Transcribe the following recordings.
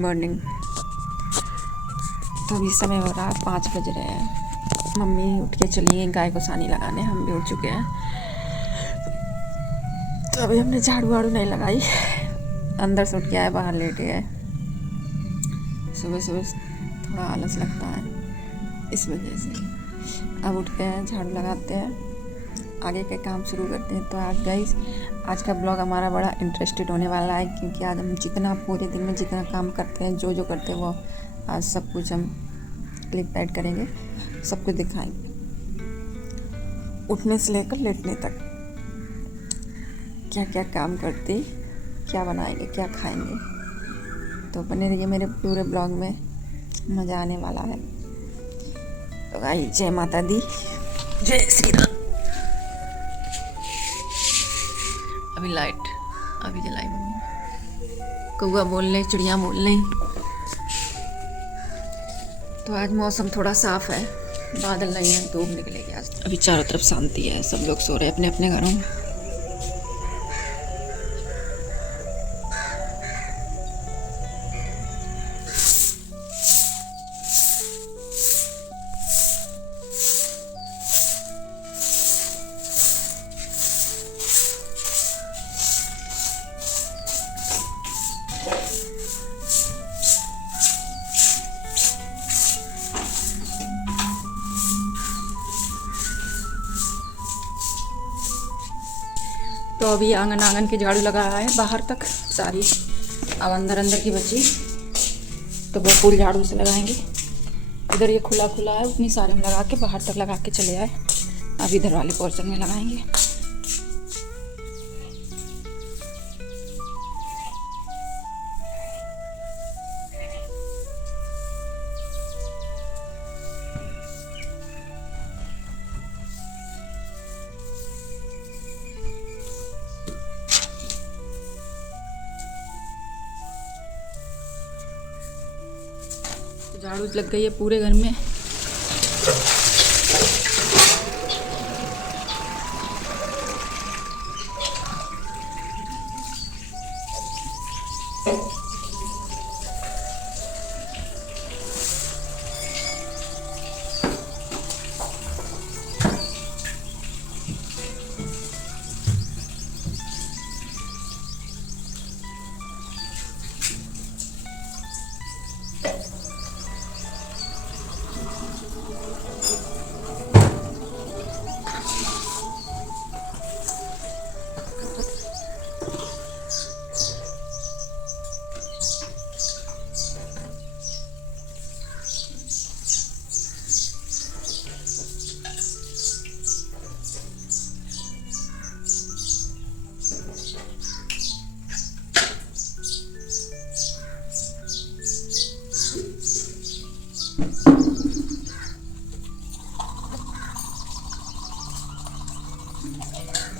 Morning. तो अभी समय हो रहा है 5 बज रहे हैं। मम्मी उठ के चली गई गाय को सानी लगाने, हम भी उठ चुके हैं। तो अभी हमने झाड़ू वाड़ू नहीं लगाई, अंदर से उठ के आए, बाहर लेटे गए। सुबह सुबह थोड़ा आलस लगता है, इस वजह से अब उठ के झाड़ू लगाते हैं, आगे के काम शुरू करते हैं। तो आज का ब्लॉग हमारा बड़ा इंटरेस्टेड होने वाला है, क्योंकि आज हम जितना पूरे दिन में जितना काम करते हैं, जो करते हैं, वो आज सब कुछ हम क्लिप ऐड करेंगे, सब कुछ दिखाएंगे, उठने से लेकर लेटने तक क्या क्या काम करते, क्या बनाएंगे, क्या खाएंगे। तो बने रहिए मेरे पूरे ब्लॉग में, मज़ा आने वाला है। तो भाई जय माता दी, जय श्री राम। अभी लाइट अभी जलाई मम्मी, कौआ बोल रहे, चिड़िया बोल रही। तो आज मौसम थोड़ा साफ है, बादल नहीं है, धूप निकलेगी आज। अभी चारों तरफ शांति है, सब लोग सो रहे हैं अपने अपने घरों में। तो अभी आंगन की झाड़ू लगाया है बाहर तक सारी, अब अंदर की बची, तो वो फूल झाड़ू से लगाएंगे। इधर ये खुला है, उतनी सारे में लगा के बाहर तक लगा के चले आए। अब इधर वाले पोर्शन में लगाएंगे। झाड़ू लग गई है पूरे घर में।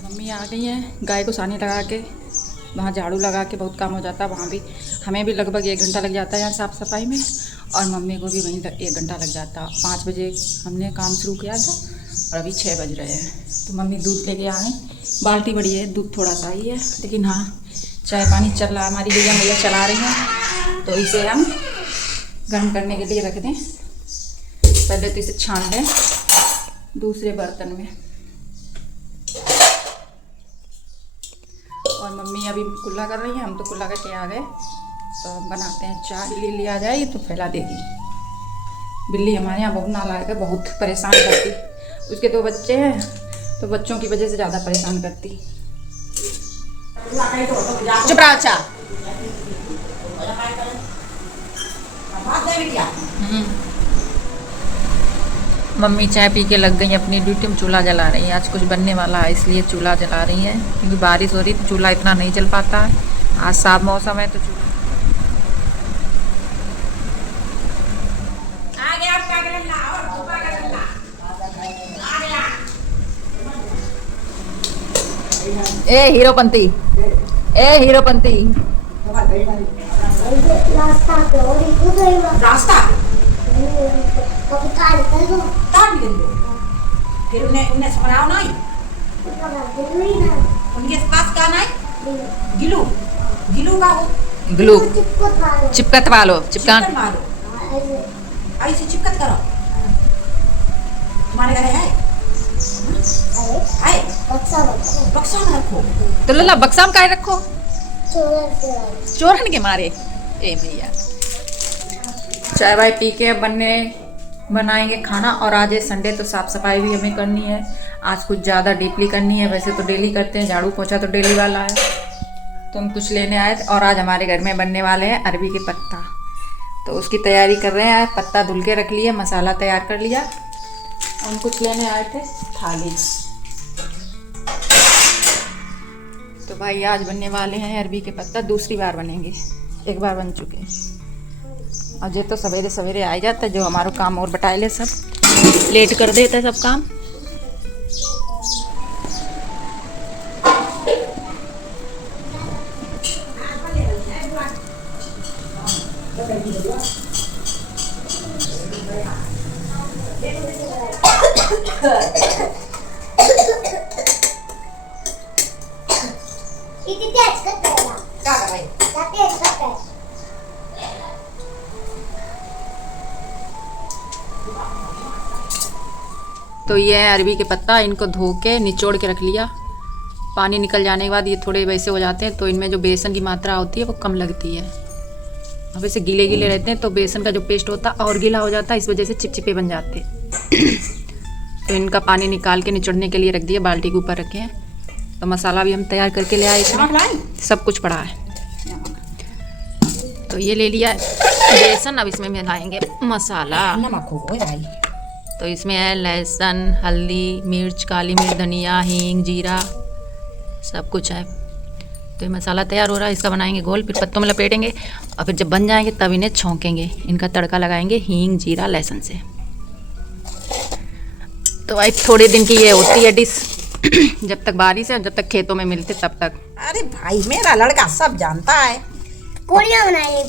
मम्मी आ गई हैं, गाय को सानी लगा के, वहाँ झाड़ू लगा के बहुत काम हो जाता है। वहाँ भी हमें भी लगभग 1 घंटा लग जाता है यहाँ साफ़ सफाई में, और मम्मी को भी वहीं 1 घंटा लग जाता। 5 बजे हमने काम शुरू किया था और अभी 6 बज रहे हैं। तो मम्मी दूध लेके आ गई, बाल्टी बड़ी है, दूध थोड़ा सा ही है, लेकिन हाँ चाय पानी चल रहा है, हमारी भैया चला रही हैं। तो इसे हम गर्म करने के लिए रख दें। पहले तो इसे छान लें दूसरे बर्तन में। और मम्मी अभी कुल्ला कर रही है, हम तो कुल्ला करके आ गए। तो हम बनाते हैं चाय। बिल्ली लिया जाए तो फैला देगी। बिल्ली हमारे यहाँ बहुत नालायक है, बहुत परेशान करती। उसके 2 बच्चे हैं, तो बच्चों की वजह से ज़्यादा परेशान करती। चुप रहा। अच्छा मम्मी चाय पी के लग गई अपनी ड्यूटी में, चूल्हा जला रही है। आज कुछ बनने वाला है इसलिए चूल्हा जला रही है, क्योंकि बारिश हो रही तो चूल्हा इतना नहीं जल पाता है। आज साफ मौसम है तो चूल्हा हीरोपंती रास्ता फिर उन्हें समझाओ नहीं, उनके पास का नहीं गिलू का ग्लू चिपकत वालो चिपका मारो ऐसे चिपकत करो। तुम्हारे घर है बक्सा में रखो। तो लल्ला बक्सा में काहे रखो? चोरन के मारे। ए भैया चाय वाय पी के बनाएंगे खाना। और आज है संडे तो साफ सफाई भी हमें करनी है। आज कुछ ज़्यादा डीपली करनी है, वैसे तो डेली करते हैं, झाड़ू पोछा तो डेली वाला है। तो हम कुछ लेने आए थे और आज हमारे घर में बनने वाले हैं अरबी के पत्ता, तो उसकी तैयारी कर रहे हैं। पत्ता धुल के रख लिया, मसाला तैयार कर लिया। हम कुछ लेने आए थे थाली। तो भाई आज बनने वाले हैं अरबी के पत्ता, दूसरी बार बनेंगे, एक बार बन चुके हैं। और ये तो सवेरे सवेरे आ जाता है, जो हमारा काम और बटाए ले सब लेट कर देता है सब काम। तो ये है अरबी के पत्ता, इनको धो के निचोड़ के रख लिया। पानी निकल जाने के बाद ये थोड़े वैसे हो जाते हैं, तो इनमें जो बेसन की मात्रा होती है वो कम लगती है। अब ऐसे गीले गीले रहते हैं तो बेसन का जो पेस्ट होता है और गीला हो जाता है, इस वजह से चिपचिपे बन जाते हैं। तो इनका पानी निकाल के निचोड़ने के लिए रख दिया, बाल्टी के ऊपर रखे हैं। तो मसाला भी हम तैयार करके ले आए, इसमें सब कुछ पड़ा है। तो ये ले लिया बेसन, अब इसमें मिलाएंगे मसाला। नमक हो भाई। तो इसमें है लहसुन, हल्दी, मिर्च, काली मिर्च, धनिया, हींग, जीरा, सब कुछ है। तो ये मसाला तैयार हो रहा है, इसका बनाएंगे घोल, फिर पत्तों में लपेटेंगे और फिर जब बन जाएंगे तब इन्हें छौंकेंगे। इनका तड़का लगाएंगे हींग, जीरा, लहसुन से। तो भाई थोड़े दिन की ये होती है डिश, जब तक बारिश है, जब तक खेतों में मिलते तब तक। अरे भाई मेरा लड़का सब जानता है। पकौड़ियाँ बनाएंगे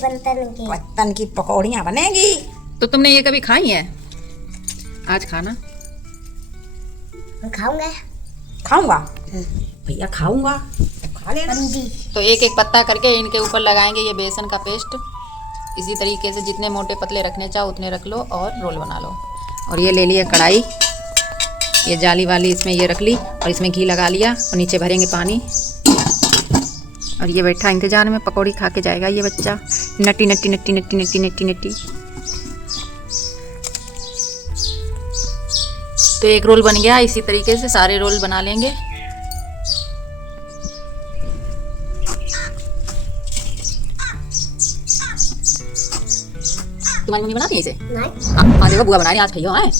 पत्तन की पकौड़ियाँ बनेगी। तो तुमने ये कभी खाई है? आज खाना। खाऊंगा खाऊंगा भैया, खाऊंगा खा लेना। तो एक एक पत्ता करके इनके ऊपर लगाएंगे ये बेसन का पेस्ट। इसी तरीके से जितने मोटे पतले रखने चाहो उतने रख लो और रोल बना लो। और ये ले लिया कढ़ाई, ये जाली वाली, इसमें ये रख ली और इसमें घी लगा लिया और नीचे भरेंगे पानी। और ये बैठा इंतजार में, पकौड़ी खा के जाएगा ये बच्चा। Nutty Nutty Nutty Nutty Nutty Nutty Nutty. तो एक रोल बन गया, इसी तरीके से सारे रोल बना लेंगे। तुम्हारी मम्मी बनाती है इसे? नहीं। हाँ देखो बुआ बना रही है, आज खाइयो। है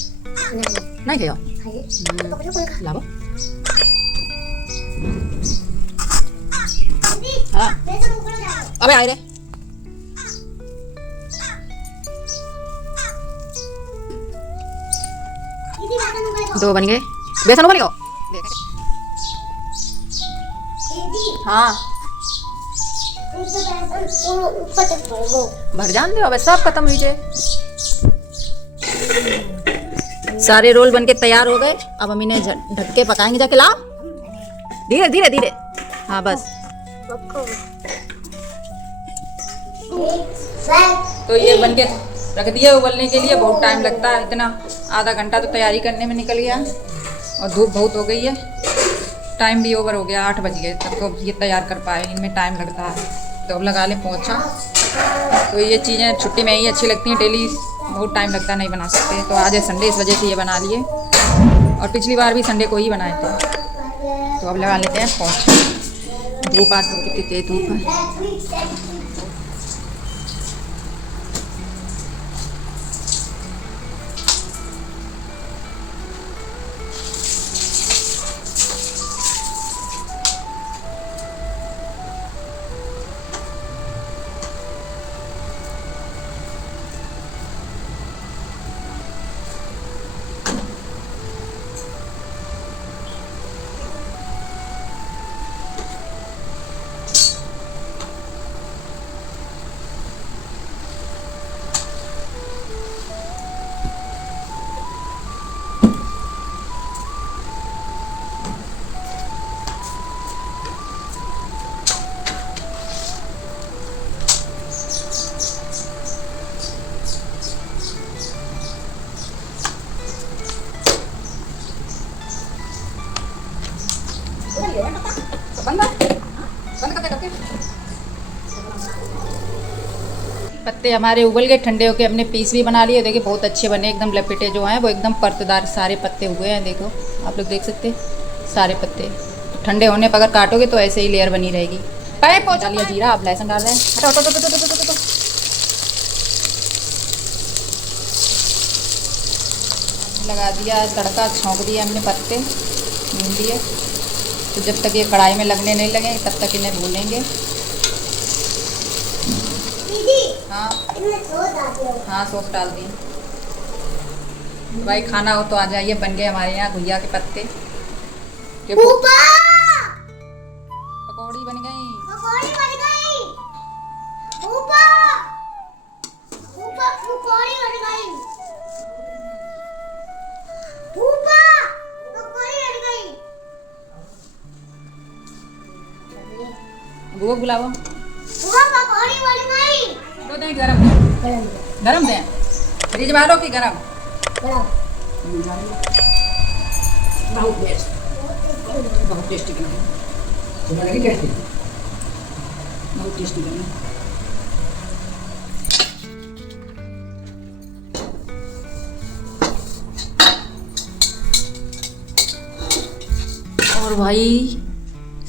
नहीं खाइयो? लाओ। हाँ अबे आए रे। दो बन गए, बेसन उबल गया। हाँ भर जान दो, अब सब खत्म हुई जाए। सारे रोल बनके तैयार हो गए। अब हम इन्हें ढक के पकाएंगे। जाके लाओ, धीरे धीरे धीरे। हाँ बस। तो ये बनके रख दिया उबलने के लिए। बहुत टाइम लगता है, इतना आधा घंटा तो तैयारी करने में निकल गया। और धूप बहुत हो गई है, टाइम भी ओवर हो गया, 8 बज गए तब तो ये तैयार कर पाए। इनमें टाइम लगता है, तो अब लगा ले पोंछा। तो ये चीज़ें छुट्टी में ही अच्छी लगती हैं, डेली बहुत टाइम लगता है, नहीं बना सकते। तो आज है संडे, इस वजह से ये बना लिए। और पिछली बार भी संडे को ही बनाए थे। तो अब लगा लेते हैं पोंछा। धूप आज कितनी तेज धूप है। पत्ते हमारे उबल गए, ठंडे होके हमने पीस भी बना लिए। देखिए बहुत अच्छे बने, एकदम लपेटे जो हैं वो एकदम परतदार सारे पत्ते हुए हैं। देखो आप लोग देख सकते हैं सारे पत्ते। ठंडे होने पर अगर काटोगे तो ऐसे ही लेयर बनी रहेगी। पाइप पहुँचा लिया जीरा, आप लहसुन डाल रहे हैं। हटो हटो हटो हटो हटो हटो। लगा दिया तड़का, छौंक दिया हमने पत्ते, भून दिए। तो जब तक ये कढ़ाई में लगने नहीं लगे तब तक इन्हें भूनेंगे। दीदी हाँ इसमें सॉस डालती हो। हाँ सॉस डाल दी। तो भाई खाना हो तो आ जाइए, बन गए हमारे यहाँ घुइया के पत्ते। ऊपर पकौड़ी बन गई। पकौड़ी बन गई। ऊपर ऊपर पकौड़ी बन गई। ऊपर पकौड़ी बन गई। बुआ बुलाओ। ऊपर पकौड़ी बन गई। दो दें गरम, गरम दें, फ्रिज वालों की गरम। बहुत टेस्टी बनी, बहुत टेस्टी बनी। और भाई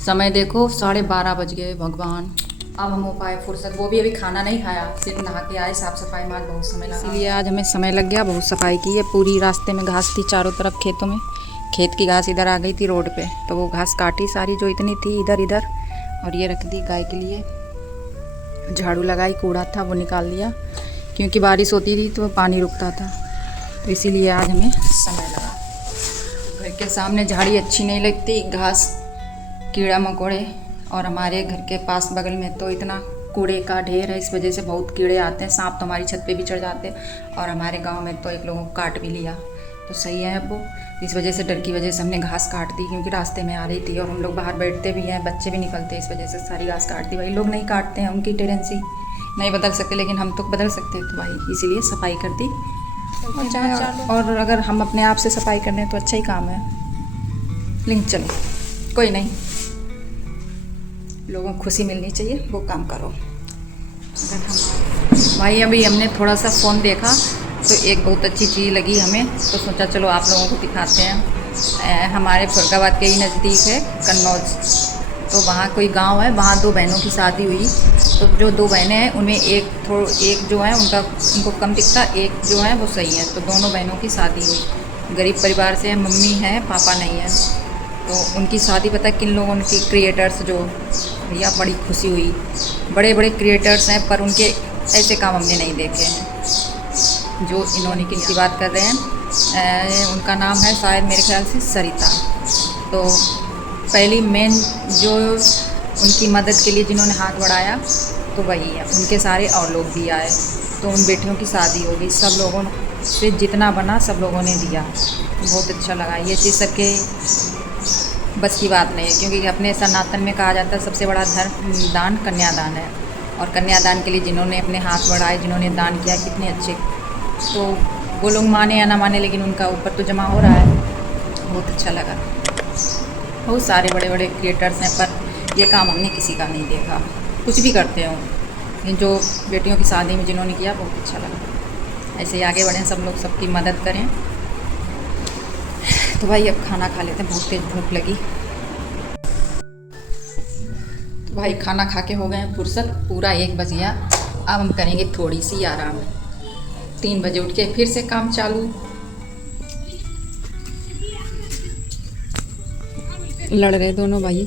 समय देखो 12:30 बज गए भगवान। अब हम हो पाए फुर्सत, वो भी अभी खाना नहीं खाया, सिर्फ नहा के आए। साफ़ सफाई में आज बहुत समय लगा, इसलिए आज हमें समय लग गया। बहुत सफाई की है, पूरी रास्ते में घास थी चारों तरफ खेतों में। खेत की घास इधर आ गई थी रोड पे, तो वो घास काटी सारी जो इतनी थी इधर इधर, और ये रख दी गाय के लिए। झाड़ू लगाई, कूड़ा था वो निकाल दिया, क्योंकि बारिश होती थी तो पानी रुकता था, तो इसीलिए आज हमें समय लगा। घर के सामने झाड़ी अच्छी नहीं लगती, घास, कीड़ा मकोड़े, और हमारे घर के पास बगल में तो इतना कूड़े का ढेर है, इस वजह से बहुत कीड़े आते हैं। सांप तो हमारी छत पे भी चढ़ जाते हैं, और हमारे गांव में तो एक लोगों को काट भी लिया। तो सही है अब वो, इस वजह से डर की वजह से हमने घास काट दी, क्योंकि रास्ते में आ रही थी और हम लोग बाहर बैठते भी हैं, बच्चे भी निकलते हैं, इस वजह से सारी घास काट दी। भाई लोग नहीं काटते हैं, उनकी टेंडेंसी नहीं बदल सकते, लेकिन हम तो बदल सकते हैं। तो भाई इसीलिए सफाई कर दी। और अगर हम अपने आप से सफाई कर लें तो अच्छा ही काम है, लेकिन चलो कोई नहीं, लोगों को खुशी मिलनी चाहिए, वो काम करो। अगर हम भाई अभी हमने थोड़ा सा फ़ोन देखा तो एक बहुत अच्छी चीज़ लगी हमें, तो सोचा चलो आप लोगों को दिखाते हैं। हमारे फुरकाबाद के ही नज़दीक है कन्नौज, तो वहाँ कोई गांव है, वहाँ 2 बहनों की शादी हुई। तो जो 2 बहनें हैं उनमें एक जो है उनको कम दिखता, एक जो है वो सही है। तो दोनों बहनों की शादी हुई, गरीब परिवार से, मम्मी है पापा नहीं है। तो उनकी शादी पता किन लोगों की, क्रिएटर्स, जो भैया बड़ी खुशी हुई। बड़े बड़े क्रिएटर्स हैं, पर उनके ऐसे काम हमने नहीं देखे हैं जो इन्होंने, किनकी बात कर रहे हैं। उनका नाम है शायद मेरे ख्याल से सरिता। तो पहली मेन जो उनकी मदद के लिए जिन्होंने हाथ बढ़ाया तो वही है, उनके सारे और लोग भी आए। तो उन बेटियों की शादी हो गई, सब लोगों से जितना बना सब लोगों ने दिया। बहुत अच्छा लगा। ये चीज़ सबके बस की बात नहीं है, क्योंकि अपने सनातन में कहा जाता है सबसे बड़ा धर्म दान कन्यादान है। और कन्यादान के लिए जिन्होंने अपने हाथ बढ़ाए, जिन्होंने दान किया, कितने अच्छे। तो वो लोग माने या ना माने, लेकिन उनका ऊपर तो जमा हो रहा है। बहुत अच्छा लगा। बहुत सारे बड़े बड़े क्रिएटर्स हैं, पर ये काम हमने किसी का नहीं देखा। कुछ भी करते हो, लेकिन जो बेटियों की शादी में जिन्होंने किया बहुत अच्छा लगा। ऐसे ही आगे बढ़ें सब लोग, सबकी मदद करें। तो भाई अब खाना खा लेते हैं, बहुत तेज भूख लगी। तो भाई खाना खा के हो गए हैं फुर्सत, पूरा 1 बज गया। अब हम करेंगे थोड़ी सी आराम। 3 बजे उठ के फिर से काम चालू। लड़ रहे दोनों भाई।